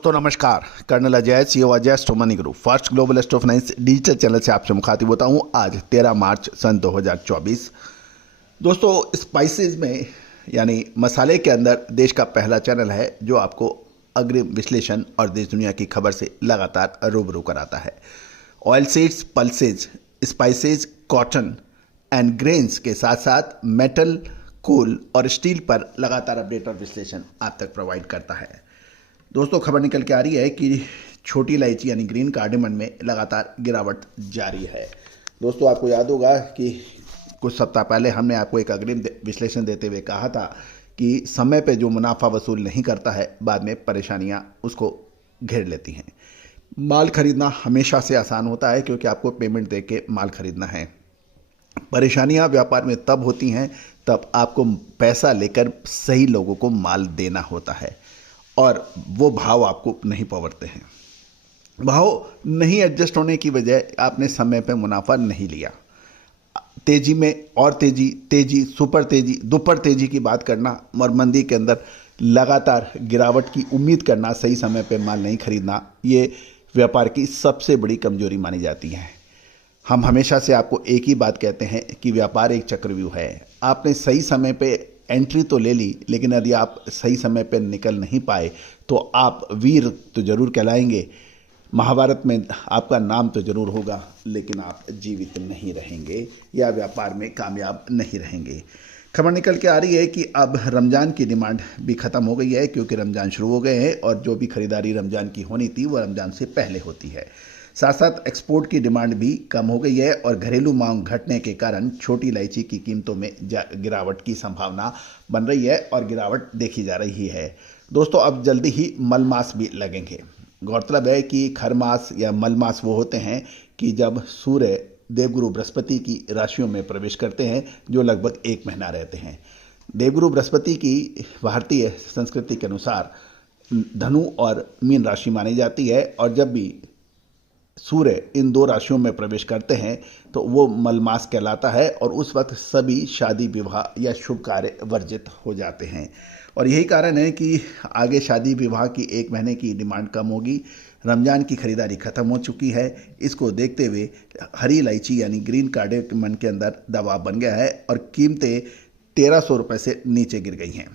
दोस्तों नमस्कार, colonel Ajay CO Ajay स्टोमनी group first global astro finance digital channel से आपसे मुखातिब होता हूं। आज 13 मार्च सन 2024। दोस्तों स्पाइसेस में यानी मसाले के अंदर देश का पहला चैनल है जो आपको अग्रिम विश्लेषण और देश दुनिया की खबर से लगातार रूबरू कराता है। Oil seeds, pulses, spices, cotton and grains के साथ साथ मेटल, कोल और स्टील पर लगातार अपडेट और विश्लेषण आप तक प्रोवाइड करता है। दोस्तों खबर निकल के आ रही है कि छोटी इलायची यानी ग्रीन कार्डेमन में लगातार गिरावट जारी है। दोस्तों आपको याद होगा कि कुछ सप्ताह पहले हमने आपको एक अग्रिम विश्लेषण देते हुए कहा था कि समय पे जो मुनाफा वसूल नहीं करता है बाद में परेशानियां उसको घेर लेती हैं। माल खरीदना हमेशा से आसान होता है क्योंकि आपको पेमेंट दे के माल खरीदना है। परेशानियां व्यापार में तब होती हैं तब आपको पैसा लेकर सही लोगों को माल देना होता है और वो भाव आपको नहीं पवरते हैं। भाव नहीं एडजस्ट होने की वजह आपने समय पे मुनाफा नहीं लिया। तेजी में और तेजी, सुपर तेजी, दुपर तेजी की बात करना और मंदी के अंदर लगातार गिरावट की उम्मीद करना, सही समय पे माल नहीं खरीदना, ये व्यापार की सबसे बड़ी कमजोरी मानी जाती है। हम हमेशा से आपको एक ही बात कहते हैं कि व्यापार एक चक्रव्यूह है। आपने सही समय पे एंट्री तो ले ली, लेकिन यदि आप सही समय पर निकल नहीं पाए तो आप वीर तो जरूर कहलाएंगे, महाभारत में आपका नाम तो जरूर होगा, लेकिन आप जीवित नहीं रहेंगे या व्यापार में कामयाब नहीं रहेंगे। खबर निकल के आ रही है कि अब रमज़ान की डिमांड भी ख़त्म हो गई है क्योंकि रमज़ान शुरू हो गए हैं और जो भी खरीदारी रमज़ान की होनी थी वो रमज़ान से पहले होती है। साथ साथ एक्सपोर्ट की डिमांड भी कम हो गई है और घरेलू मांग घटने के कारण छोटी इलायची की कीमतों में गिरावट की संभावना बन रही है और गिरावट देखी जा रही है। दोस्तों अब जल्दी ही मल मास भी लगेंगे। गौरतलब है कि खर मास या मल मास वो होते हैं कि जब सूर्य देवगुरु बृहस्पति की राशियों में प्रवेश करते हैं जो लगभग एक महीना रहते हैं। देवगुरु बृहस्पति की भारतीय संस्कृति के अनुसार धनु और मीन राशि मानी जाती है और जब भी सूर्य इन दो राशियों में प्रवेश करते हैं तो वो मलमास कहलाता है और उस वक्त सभी शादी विवाह या शुभ कार्य वर्जित हो जाते हैं और यही कारण है कि आगे शादी विवाह की एक महीने की डिमांड कम होगी। रमज़ान की खरीदारी ख़त्म हो चुकी है। इसको देखते हुए हरी इलायची यानी ग्रीन कार्डेमन के अंदर दबाव बन गया है और कीमतें 1300 रुपये से नीचे गिर गई हैं।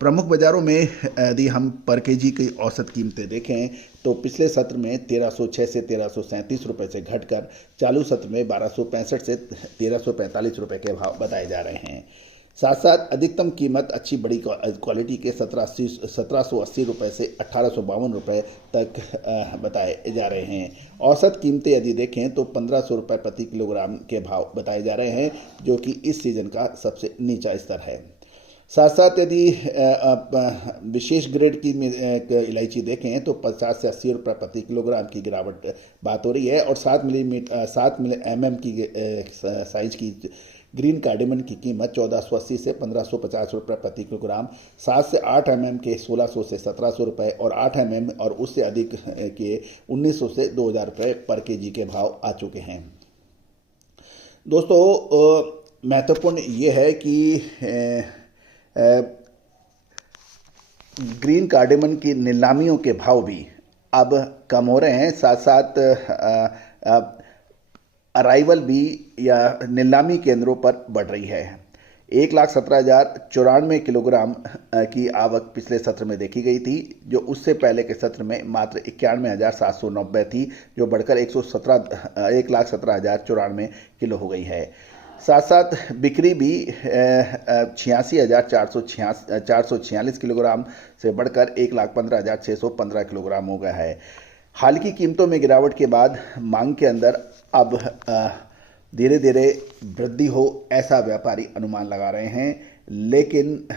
प्रमुख बाज़ारों में यदि हम पर केजी की औसत कीमतें देखें तो पिछले सत्र में 1306 से 1337 रुपये से घटकर चालू सत्र में 1265 से 1345 रुपये के भाव बताए जा रहे हैं। साथ साथ अधिकतम कीमत अच्छी बड़ी क्वालिटी के 1780 रुपये से 1852 रुपये तक बताए जा रहे हैं। औसत कीमतें यदि देखें तो 1500 रुपये प्रति किलोग्राम के भाव बताए जा रहे हैं जो कि इस सीज़न का सबसे नीचा स्तर है। साथ साथ यदि विशेष ग्रेड की इलायची देखें तो 50 से 80 रुपये प्रति किलोग्राम की गिरावट बात हो रही है और 7 mm की साइज की ग्रीन कार्डेमन की कीमत 1480 से 1550 रुपये प्रति किलोग्राम, 7 से 8 mm के 1600 से 1700 रुपये और 8 mm और उससे अधिक के 1900 से 2000 रुपये पर केजी के भाव आ चुके हैं। दोस्तों महत्वपूर्ण ये है कि ग्रीन कार्डेमन की नीलामियों के भाव भी अब कम हो रहे हैं। साथ साथ अराइवल भी या नीलामी केंद्रों पर बढ़ रही है। 1,17,094 किलोग्राम की आवक पिछले सत्र में देखी गई थी जो उससे पहले के सत्र में मात्र 91,790 थी जो बढ़कर 1,17,094 किलो हो गई है। साथ साथ बिक्री भी 86,446 किलोग्राम से बढ़कर 1,15,615 किलोग्राम हो गया है। हाल की कीमतों में गिरावट के बाद मांग के अंदर अब धीरे धीरे वृद्धि हो ऐसा व्यापारी अनुमान लगा रहे हैं, लेकिन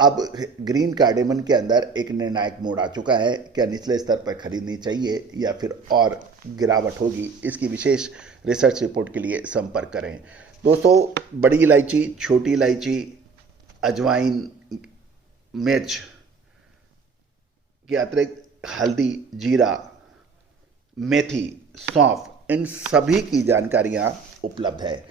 अब ग्रीन कार्डेमन के अंदर एक निर्णायक मोड़ आ चुका है। क्या निचले स्तर पर खरीदनी चाहिए या फिर और गिरावट होगी, इसकी विशेष रिसर्च रिपोर्ट के लिए संपर्क करें। दोस्तों बड़ी इलायची, छोटी इलायची, अजवाइन, मिर्च के अतिरिक्त हल्दी, जीरा, मेथी, सौंफ, इन सभी की जानकारियाँ उपलब्ध है।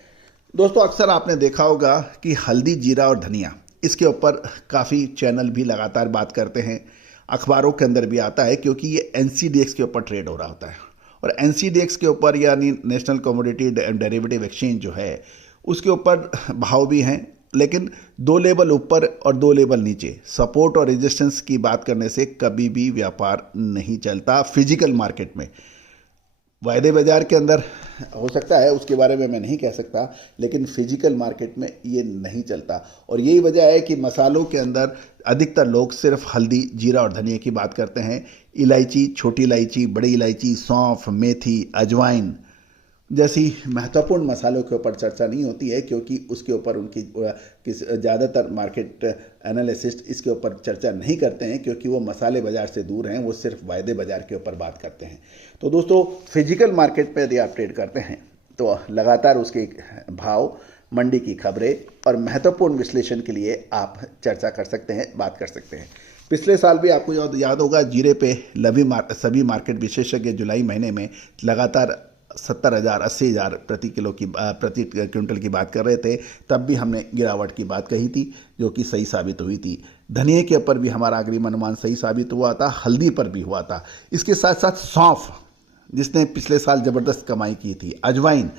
दोस्तों अक्सर आपने देखा होगा कि हल्दी, जीरा और धनिया, इसके ऊपर काफ़ी चैनल भी लगातार बात करते हैं। अखबारों के अंदर भी आता है, क्योंकि ये एनसीडीएक्स के ऊपर ट्रेड हो रहा होता है। और एनसीडीएक्स के ऊपर यानी नेशनल कमोडिटी डेरिवेटिव एक्सचेंज जो है उसके ऊपर भाव भी हैं, लेकिन 2 लेवल ऊपर और 2 लेवल नीचे, सपोर्ट और रेजिस्टेंस की बात करने से कभी भी व्यापार नहीं चलता फिजिकल मार्केट में। वायदे बाजार के अंदर हो सकता है, उसके बारे में मैं नहीं कह सकता, लेकिन फिजिकल मार्केट में ये नहीं चलता। और यही वजह है कि मसालों के अंदर अधिकतर लोग सिर्फ हल्दी, जीरा और धनिया की बात करते हैं। इलायची, छोटी इलायची, बड़ी इलायची, सौंफ, मेथी, अजवाइन जैसी महत्वपूर्ण मसालों के ऊपर चर्चा नहीं होती है, क्योंकि उसके ऊपर उनकी ज़्यादातर मार्केट एनालिसिस्ट इसके ऊपर चर्चा नहीं करते हैं, क्योंकि वो मसाले बाज़ार से दूर हैं, वो सिर्फ वायदे बाज़ार के ऊपर बात करते हैं। तो दोस्तों, फिजिकल मार्केट पर यदि आप ट्रेड करते हैं तो लगातार उसके भाव, मंडी की खबरें और महत्वपूर्ण विश्लेषण के लिए आप चर्चा कर सकते हैं, बात कर सकते हैं। पिछले साल भी आपको याद होगा, जीरे पे सभी मार्केट विशेषज्ञ जुलाई महीने में लगातार 70,000 80,000 प्रति क्विंटल की बात कर रहे थे। तब भी हमने गिरावट की बात कही थी, जो कि सही साबित हुई थी। धनिया के ऊपर भी हमारा अग्रिम अनुमान सही साबित हुआ था, हल्दी पर भी हुआ था। इसके साथ साथ सौंफ, जिसने पिछले साल ज़बरदस्त कमाई की थी, अजवाइन,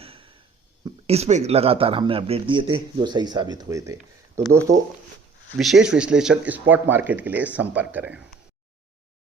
इस पे लगातार हमने अपडेट दिए थे जो सही साबित हुए थे। तो दोस्तों, विशेष विश्लेषण स्पॉट मार्केट के लिए संपर्क करें।